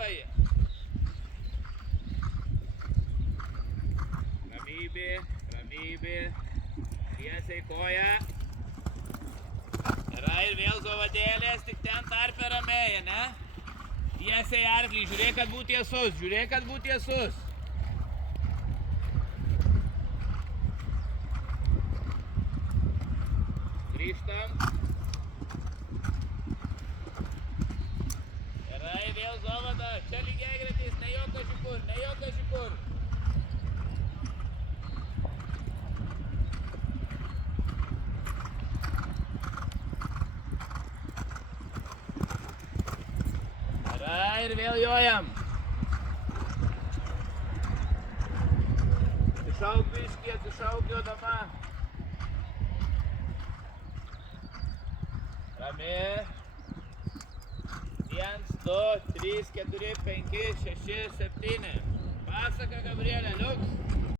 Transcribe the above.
važiuoji. Ramybė, ramybė. Tiesiai koja. Yra ir vėl zovadėlės, tik ten tarpe ramiai, ne? Tiesiai arklį, žiūrėk, kad būt tiesus, žiūrėk, kad būt tiesus. Grįžtam. Gerai, vėl zovada, čia lygiai greitis, ne jokio žikur, ne jokio žikur. Ir vėl jojam. Atsišauk biškį, atsišauk jodama. Rami. 1, 2, 3, 4, 5, 6, 7. Pasaka, Gabrielė, liuks.